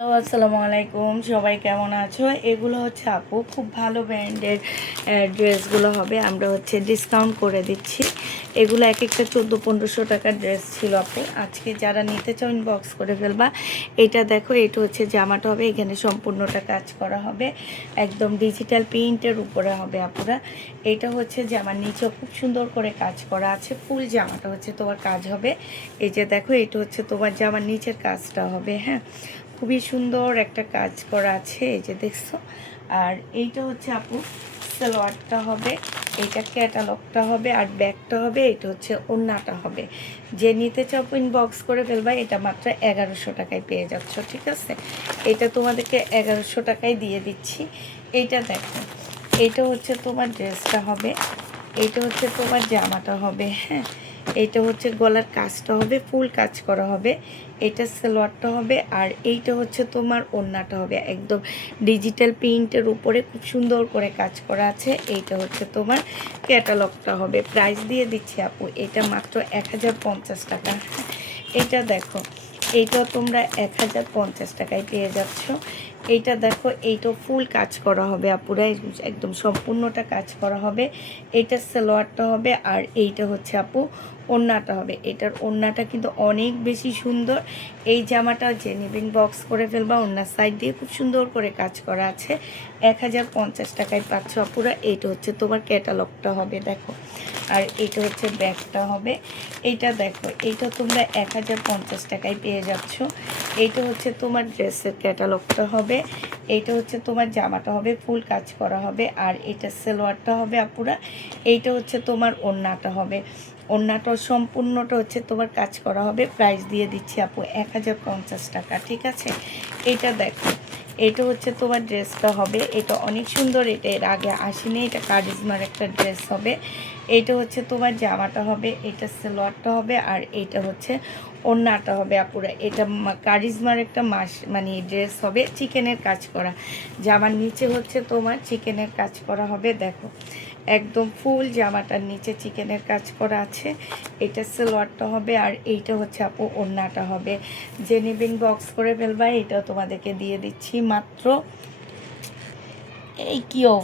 Hello, আসসালামু আলাইকুম সবাই কেমন আছো? এগুলো হচ্ছে আপু খুব ভালো ব্র্যান্ডের ড্রেসগুলো হবে আমরা হচ্ছে ডিসকাউন্ট করে দিচ্ছি। এগুলো এক একটা চোদ্দ পনেরোশো টাকার ড্রেস ছিল আপু। আজকে যারা নিতে চাও ইনবক্স করে ফেলবা। এটা দেখো এটা হচ্ছে জামাটা হবে এখানে সম্পূর্ণটা কাজ করা হবে। একদম ডিজিটাল প্রিন্টের উপরে হবে আপুরা। এটা হচ্ছে জামার নিচে খুব সুন্দর করে কাজ করা আছে ফুল জামাটা হচ্ছে তোমার কাজ হবে। এই যে দেখো এটা হচ্ছে তোমার জামার নিচের কাজটা হবে হ্যাঁ? খুবই সুন্দর একটা কাজ করা আছে, এই যে দেখছ। আর এইটা হচ্ছে আপু, সালোয়ারটা হবে এইটা ক্যাটালগটা হবে, আর ব্যাগটা হবে, এটা হচ্ছে ওন্নাটা হবে। যে নিতে চাও ইনবক্স করে ফেলবা, এটা মাত্র এগারোশো টাকায় পেয়ে যাচ্ছ, ঠিক আছে? এটা তোমাদেরকে এগারোশো টাকায় দিয়ে দিচ্ছি। এইটা দেখো এইটা হচ্ছে তোমার ড্রেসটা হবে এইটা হচ্ছে তোমার জামাটা হবে হ্যাঁ? এইটা হচ্ছে গলার কাজটা হবে, ফুল কাজ করা হবে। এটা সালোয়ারটা হবে আর এইটা হচ্ছে তোমার ওড়নাটা হবে। একদম ডিজিটাল প্রিন্টের উপরে খুব সুন্দর করে কাজ করা আছে। এইটা হচ্ছে তোমার ক্যাটালগটা হবে। প্রাইস দিয়ে দিচ্ছি আপু, এটা মাত্র এক হাজার পঞ্চাশ টাকা এটা দেখো এইটাও তোমরা এক হাজার পঞ্চাশ টাকায় পেয়ে যাচ্ছ। এইটা দেখো এইটা ফুল কাজ করা হবে আপুরা একদম সম্পূর্ণটা কাজ করা হবে। এইটা সালোয়ারটা হবে আর এইটা হচ্ছে আপু ওড়নাটা হবে। এটার ওড়নাটা কিন্তু অনেক বেশি সুন্দর। এই জামাটা যে নেবেন বক্স করে ফেলবা, ওড়নার সাইড দিয়ে খুব সুন্দর করে কাজ করা আছে। এক হাজার পঞ্চাশ টাকায় পাচ্ছ আপুরা। এইটা হচ্ছে তোমার ক্যাটালগটা হবে, দেখো। আর এটা হচ্ছে ব্যাগটা হবে। এইটা দেখো, এইটা তোমরা এক হাজার পঞ্চাশ টাকায় পেয়ে যাচ্ছ। এইটা হচ্ছে তোমার ড্রেসের ক্যাটালগটা হবে। এইটা হচ্ছে তোমার জামাটা হবে ফুল কাজ করা হবে। আর এটা সালোয়ারটা হবে, আপুরা। এইটা হচ্ছে তোমার ওড়নাটা হবে। ওড়নাটা সম্পূর্ণটা হচ্ছে তোমার কাজ করা হবে। প্রাইস দিয়ে দিচ্ছি আপু এক হাজার পঞ্চাশ টাকা, ঠিক আছে? এটা দেখো, এটা হচ্ছে তোমার ড্রেসটা হবে। এটা অনেক সুন্দর, এটা এর আগে আসেনি, এটা কারিজমার একটা ড্রেস হবে। এটা হচ্ছে তোমার জামাটা হবে, এটা সালোয়ারটা হবে, আর এটা হচ্ছে ওড়নাটা হবে আপুরা। এটা কারিজমার একটা মাস মানে ড্রেস হবে, চিকেনের কাজ করা। জামার নিচে হচ্ছে তোমার চিকেনের কাজ করা হবে, দেখো। একদম ফুল, জামাটার নিচে চিকেনের কাজ করা আছে। এটা সালোয়ারটা হবে আর এইটা হচ্ছে আপু ওড়নাটা হবে। যে নিবিন বক্স করে ফেলবা এটা তোমাদেরকে দিয়ে দিচ্ছি মাত্র। এই কি